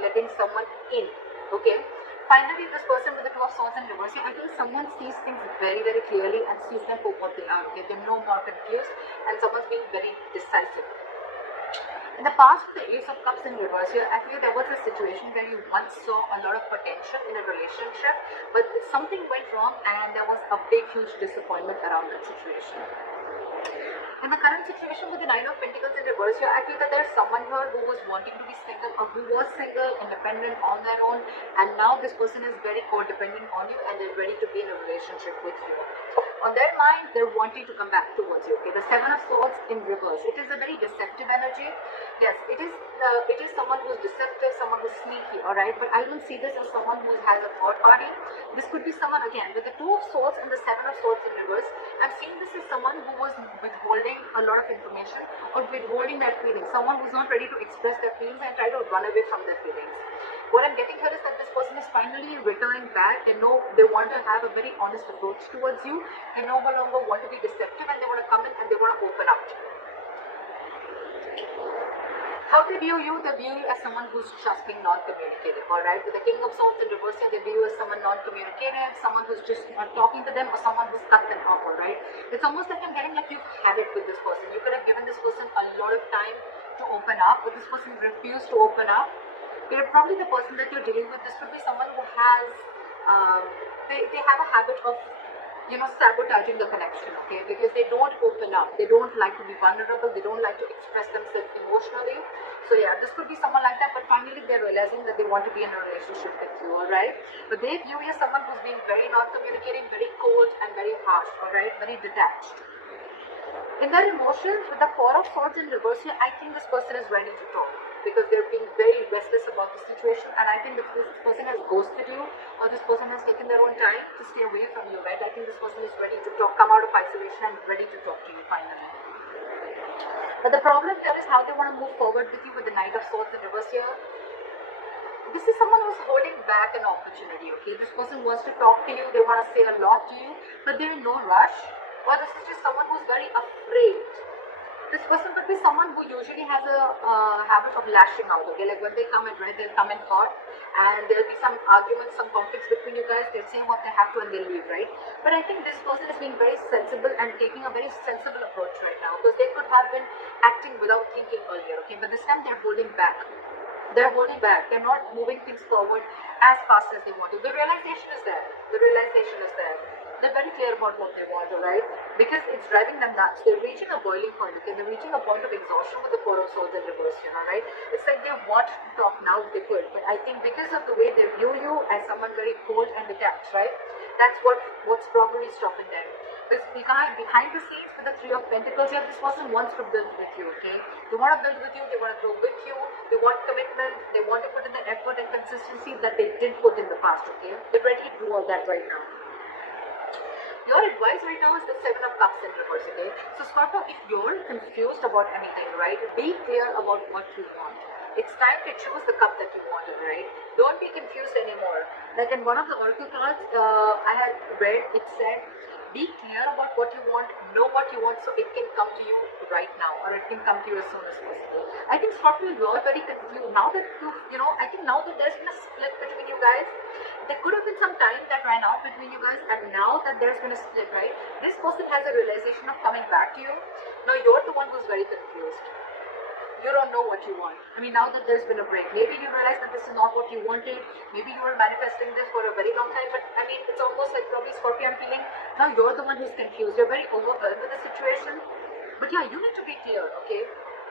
letting someone in. Okay. Finally, this person with the Two of Swords in reverse, I feel someone sees things very, very clearly and sees them for what they are. Okay, they're no more confused, and someone's being very decisive. In the past, the Ace of Cups in reverse here, I feel there was a situation where you once saw a lot of potential in a relationship, but something went wrong and there was a big, huge disappointment around that situation. In the current situation with the Nine of Pentacles in reverse here, I feel that there's someone here who was wanting to be single or who was single, independent on their own, and now this person is very codependent on you and they're ready to be in a relationship with you. On their mind, they're wanting to come back towards you. Okay, the Seven of Swords in reverse. It is a very deceptive energy. Yes, it is someone who's deceptive, someone who's sneaky, alright? But I don't see this as someone who has a third party. This could be someone, again, with the Two of Swords and the Seven of Swords in reverse. I'm seeing this as someone who was withholding a lot of information or withholding their feelings. Someone who's not ready to express their feelings and try to run away from their feelings. What I'm getting here is that this person is finally returning back. They know they want to have a very honest approach towards you. They no longer want to be deceptive and they want to come in and they want to open up. How they view you? They view you as someone who's trusting, non-communicative, alright? With the King of Swords in reverse, they view you as someone non-communicative, someone who's just not talking to them, or someone who's cut them off, alright? It's almost like I'm getting like you've had it with this person. You could have given this person a lot of time to open up, but this person refused to open up. You're probably the person that you're dealing with. This could be someone who has, they have a habit of, sabotaging the connection, okay? Because they don't open up. They don't like to be vulnerable. They don't like to express themselves emotionally. So yeah, this could be someone like that, but finally they're realizing that they want to be in a relationship with you, alright? But they view you as someone who's being very non-communicating, very cold and very harsh, alright? Very detached. In their emotions, with the Four of Swords in reverse here, I think this person is ready to talk because they're being very restless about the situation, and I think if this person has ghosted you or this person has taken their own time to stay away from you, right? I think this person is ready to talk, come out of isolation and ready to talk to you finally. But the problem here is how they want to move forward with you with the Knight of Swords in reverse here. This is someone who's holding back an opportunity, okay? This person wants to talk to you, they want to say a lot to you, but they're in no rush. Or this is just someone who's very afraid. This person could be someone who usually has a habit of lashing out, okay? Like when they come in, right, they'll come in hot and there'll be some arguments, some conflicts between you guys. They'll say what they have to and they'll leave, right? But I think this person is being very sensible and taking a very sensible approach right now because they could have been acting without thinking earlier, okay? But this time they're holding back. They're holding back. They're not moving things forward as fast as they want to. The realization is there. The realization is there. They're very clear about what they want, alright? Because it's driving them nuts. They're reaching a boiling point, okay? They're reaching a point of exhaustion with the Four of Swords in reverse, right? It's like they want to talk now, they could. But I think because of the way they view you as someone very cold and detached, right? That's what's probably stopping them. Because behind the scenes with the Three of Pentacles here, this person wants to build with you, okay? They want to build with you, they want to grow with you, they want commitment, they want to put in the effort and consistency that they didn't put in the past, okay? They're ready to do all that right now. Your advice right now is the Seven of Cups in reverse, okay? So Scorpio, if you're confused about anything, right, be clear about what you want. It's time to choose the cup that you wanted, right? Don't be confused anymore. Like in one of the oracle cards I had read, it said, be clear about what you want, know what you want so it can come to you right now or it can come to you as soon as possible. I think Scorpio, you're very confused. Now that I think now that there's been a split between you guys, there could have been some time that ran out between you guys, and now that there's been a split, right, this person has a realization of coming back to you. Now you're the one who's very confused. You don't know what you want. I mean, now that there's been a break, maybe you realize that this is not what you wanted. Maybe you were manifesting this for a very long time, but I mean, it's almost like probably Scorpio, I'm feeling now you're the one who's confused. You're very overwhelmed with the situation. But yeah, you need to be clear, okay?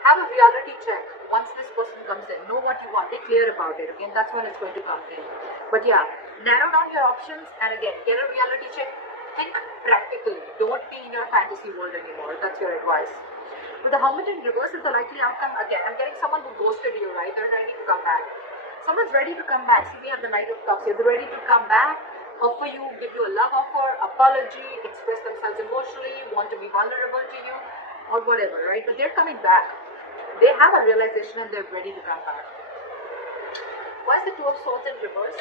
Have a reality check once this person comes in. Know what you want. Be clear about it, okay? And that's when it's going to come in. But yeah, narrow down your options and again, get a reality check. Think practically. Don't be in your fantasy world anymore. That's your advice. With the Hermit in reverse is the likely outcome. Again, I'm getting someone who ghosted you, right? They're ready to come back. Someone's ready to come back. See, we have the Knight of Cups here. They're ready to come back, offer you, give you a love offer, apology, express themselves emotionally, want to be vulnerable to you, or whatever, right? But they're coming back. They have a realization and they're ready to come back. Why is the Two of Swords in reverse?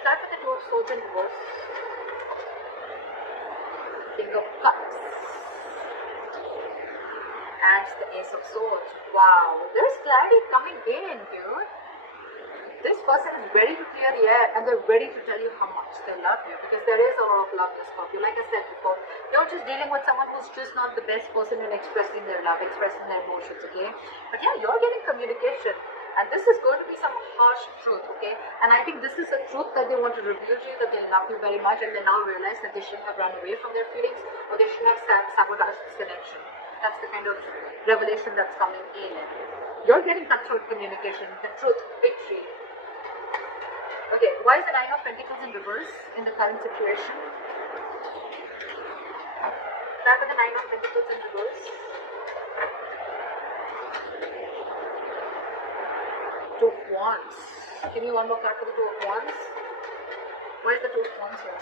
Start with the Two of Swords in reverse. King of Cups and That's the Ace of Swords. Wow, there's clarity coming in, dude. This person is ready to clear the air and they're ready to tell you how much they love you, because there is a lot of love in Scorpio. Like I said before, you're just dealing with someone who's just not the best person in expressing their love, expressing their emotions, okay? But yeah, you're getting communication, and this is going to be some harsh truth, okay? And I think this is a truth that they want to reveal to you, that they love you very much, and they now realize that they shouldn't have run away from their feelings, or they shouldn't have sabotaged this connection. That's the kind of revelation that's coming in. You're getting cutthroat communication, the truth, victory. Okay, why is the Nine of Pentacles in reverse in the current situation? Back with the Nine of Pentacles in reverse. Two of Wands. Give me one more card for the Two of Wands. Why is the Two of Wands here?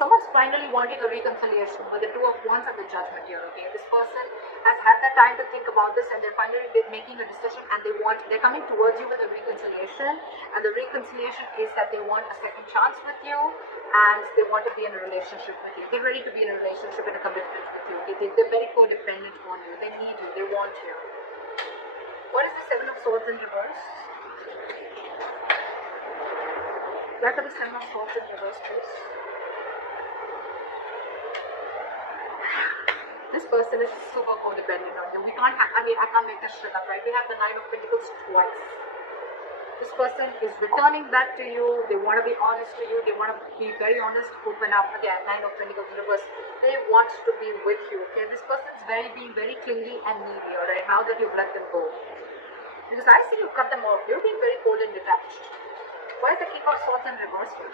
Someone's finally wanting a reconciliation with the Two of Wands and the Judgment here, okay? This person has had the time to think about this, and they're finally making a decision, and they're coming towards you with a reconciliation, and the reconciliation is that they want a second chance with you, and they want to be in a relationship with you. They're ready to be in a relationship and a commitment with you, okay? They're very codependent on you. They need you. They want you. What is the Seven of Swords in reverse? Where are the Seven of Swords in reverse, please? This person is super codependent on you. I can't make this shit up, right? We have the Nine of Pentacles twice. This person is returning back to you. They want to be honest to you. They want to be very honest, open up. Again, Nine of Pentacles in reverse. They want to be with you, okay? This person is being very clingy and needy, alright? Now that you've let them go. Because I see you cut them off. You're being very cold and detached. Why is the King of Swords in reverse here?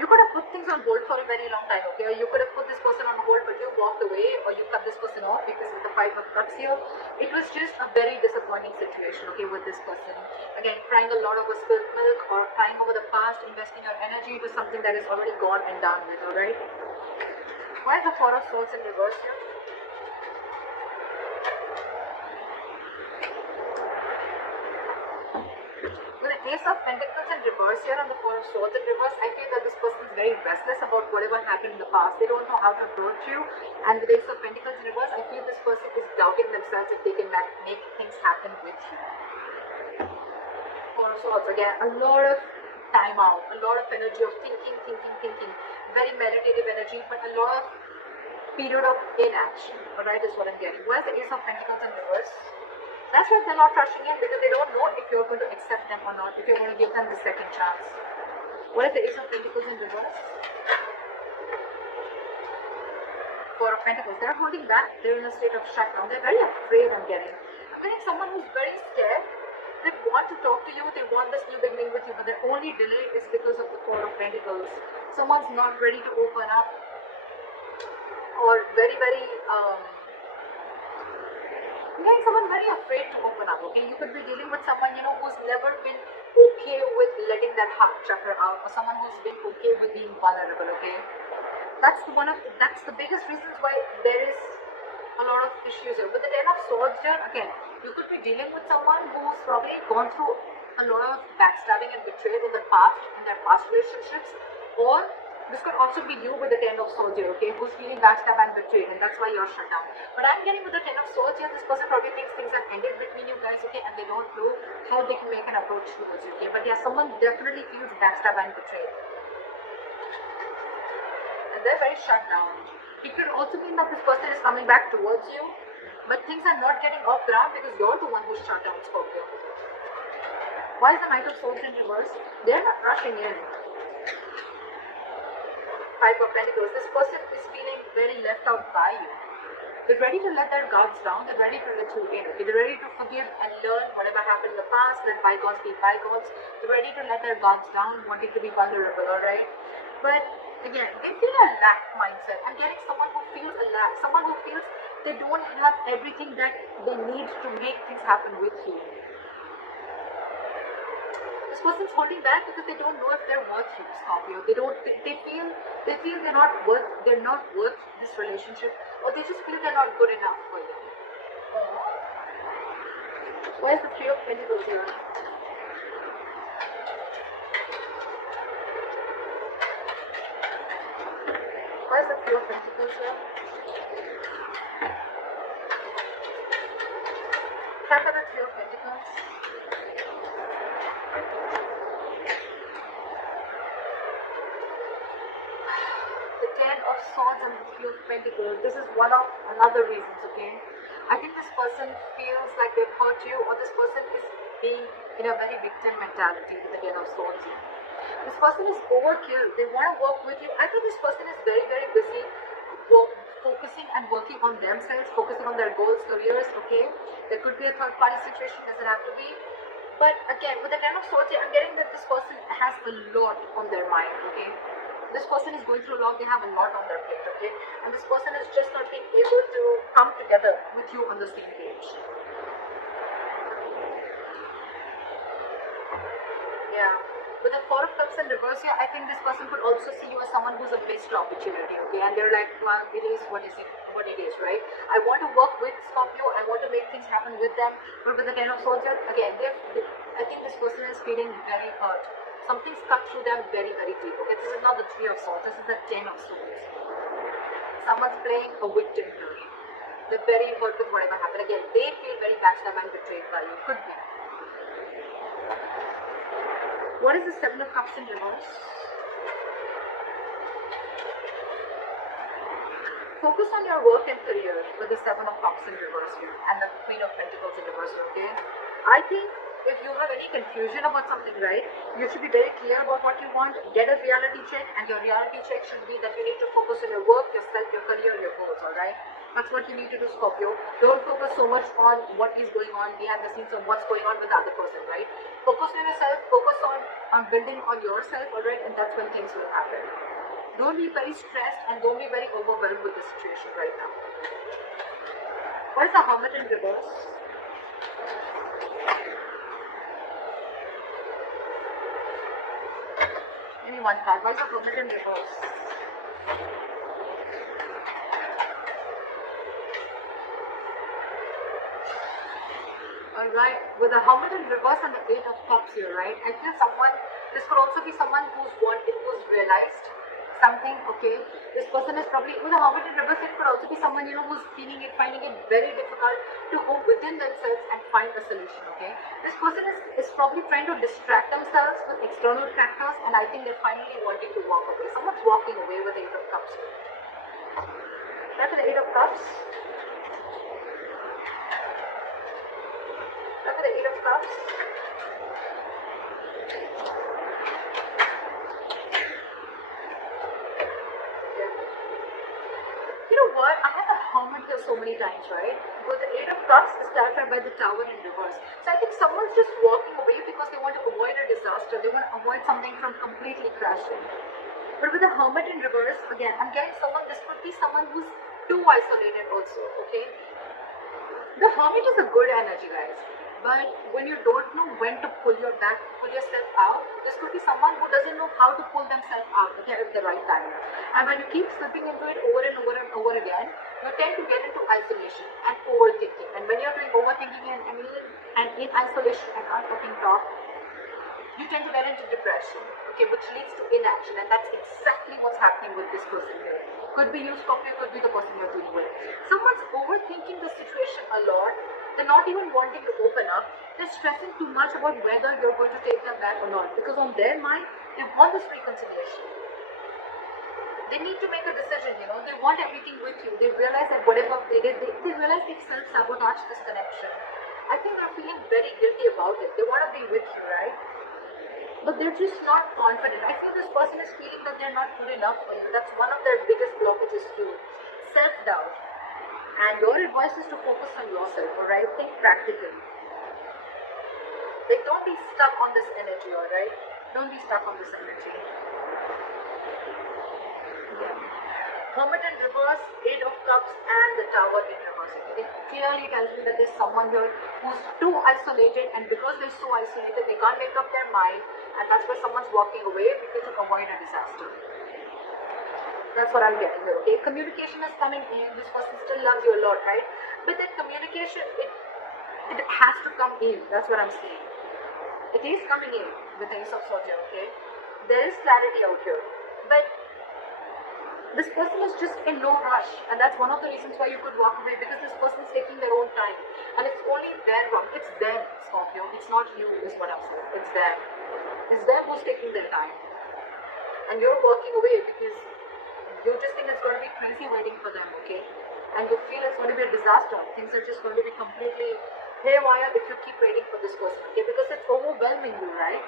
You could have put things on hold for a very long time, okay? Or you could have put this person on hold, but you walked away, or you cut this person off, because with the Five of Cups here, it was just a very disappointing situation, okay, with this person. Again, crying a lot over spilt milk, or crying over the past, investing your energy into something that is already gone and done with, alright? Why is the Four of Swords in reverse here? With the Ace of Pentacles in reverse here and the Four of Swords in reverse, I feel that this person is very restless about whatever happened in the past. They don't know how to approach you. And with the Ace of Pentacles in reverse, I feel this person is doubting themselves if they can make things happen with you. Four of Swords, again, a lot of time out, a lot of energy of thinking. Very meditative energy, but a lot of period of inaction. Alright, is what I'm getting. Where's the Ace of Pentacles in reverse? That's why they're not rushing in, because they don't know if you're going to accept them or not, if you're going to give them the second chance. What is the Ace of Pentacles in reverse? Four of Pentacles. They're holding back. They're in a state of shutdown. They're very afraid, I'm getting. I'm getting someone who's very scared. They want to talk to you. They want this new beginning with you, but their only delay is because of the Four of Pentacles. Someone's not ready to open up, or very someone very afraid to open up, okay? You could be dealing with someone, who's never been okay with letting that heart chakra out, or someone who's been okay with being vulnerable, okay? That's the biggest reasons why there is a lot of issues here. With the Ten of Swords here, again, you could be dealing with someone who's probably gone through a lot of backstabbing and betrayal in the past, in their past relationships, or this could also be you with the Ten of Swords here, okay, who's feeling backstabbed and betrayed, and that's why you're shut down. But I'm getting with the Ten of Swords here, this person probably thinks things have ended between you guys, okay, and they don't know how they can make an approach towards you, okay. But yeah, someone definitely feels backstabbed and betrayed, and they're very shut down. It could also mean that this person is coming back towards you, but things are not getting off ground because you're the one who's shut down, Scorpio. Why is the Knight of Swords in reverse? They're not rushing in. Five of Pentacles. This person is feeling very left out by you. They're ready to let their guards down. They're ready to let you in. Okay? They're ready to forgive and learn whatever happened in the past. Let bygones be bygones. They're ready to let their guards down, wanting to be vulnerable. Alright? But again, they feel a lack mindset. I'm getting someone who feels a lack. Someone who feels they don't have everything that they need to make things happen with you. This person's holding back because they don't know if they're worth you, Scorpio. They feel they're not worth this relationship, or they just feel they're not good enough for you. Why is the Three of Pentacles here? Why is the Three of Pentacles here? The Ten of Swords and the Three of Pentacles. This is one of another reasons, okay? I think this person feels like they've hurt you, or this person is being in a very victim mentality with the Ten of Swords here. This person is overkill. They want to work with you. I think this person is very, very busy focusing and working on themselves, focusing on their goals, careers, okay? There could be a third party situation, doesn't have to be. But again, with the Ten of Swords, I'm getting that this person has a lot on their mind, okay? This person is going through a lot, they have a lot on their plate, okay? And this person is just not being able to come together with you on the same page. Yeah. With the Four of Cups in reverse here, I think this person could also see you as someone who's a missed opportunity, okay? And they're like, well, it is what it is, right? I want to work with Scorpio, I want to make things happen with them, but with the Ten of Swords here, again, I think this person is feeling very hurt. Something's cut through them very, very deep, okay? This is not the Three of Swords, this is the Ten of Swords. Someone's playing a victim here. They're very hurt with whatever happened. Again, they feel very backstabbed and betrayed by you. Could be. What is the Seven of Cups in reverse? Focus on your work and career with the Seven of Cups in reverse here and the Queen of Pentacles in reverse, okay? I think if you have any confusion about something, right, you should be very clear about what you want, get a reality check, and your reality check should be that you need to focus on your work, yourself, your career, your goals, alright? That's what you need to do, Scorpio. Don't focus so much on what is going on behind the scenes or what's going on with the other person, right? Focus on yourself, focus on building on yourself, alright? And that's when things will happen. Don't be very stressed and don't be very overwhelmed with the situation right now. What is the Hermit in reverse? Give me one card. What is the Hermit in reverse? Alright, with the Hermit in reverse and the Eight of Cups here, right? I feel this could also be someone who's realized something, okay? This person is probably, with the Hermit in reverse, it could also be someone, who's finding it very difficult to go within themselves and find a solution, okay? This person is probably trying to distract themselves with external factors, and I think they're finally wanting to walk away. Someone's walking away with the Eight of Cups. That's the Eight of Cups. Look at the Eight of Cups. Yeah. You know what? I had the Hermit here so many times, right? But the Eight of Cups is clarified by the Tower in reverse. So I think someone's just walking away because they want to avoid a disaster. They want to avoid something from completely crashing. But with the Hermit in reverse, again, I'm getting this could be someone who's too isolated also, okay? The Hermit is a good energy, guys. But when you don't know when to pull yourself out, this could be someone who doesn't know how to pull themselves out at the right time. And when you keep slipping into it over and over and over again, you tend to get into isolation and overthinking. And when you're doing overthinking and in isolation and not talking talk, you tend to get into depression, okay, which leads to inaction. And that's exactly what's happening with this person here. Could be you, Scorpio, could be the person you're dealing with. Someone's overthinking the situation a lot. They're not even wanting to open up. They're stressing too much about whether you're going to take them back or not. Because on their mind, they want this reconciliation. They need to make a decision, They want everything with you. They realize that whatever they did, they realize they self-sabotage this connection. I think they're feeling very guilty about it. They want to be with you, right? But they're just not confident. I feel this person is feeling that they're not good enough for you. That's one of their biggest blockages too. Self-doubt. And your advice is to focus on yourself, alright? Think practically. Like, don't be stuck on this energy, alright? Don't be stuck on this energy. Yeah. Hermit in reverse, Eight of Cups, and the Tower in reverse. It clearly tells me that there's someone here who's too isolated, and because they're so isolated, they can't make up their mind, and that's why someone's walking away because to avoid a disaster. That's what I'm getting here, okay? Communication is coming in. This person still loves you a lot, right? But that communication, it has to come in. That's what I'm saying. It is coming in with the Ace of Swords, okay? There is clarity out here. But This person is just in no rush, and that's one of the reasons why you could walk away, because this person is taking their own time, and it's only their wrong. It's them, Scorpio. It's not you, is what I'm saying. It's them. It's them who's taking their time, and you're walking away because you just think it's going to be crazy waiting for them, okay? And you feel it's going to be a disaster. Things are just going to be completely haywire if you keep waiting for this person, okay? Because it's overwhelming you, right?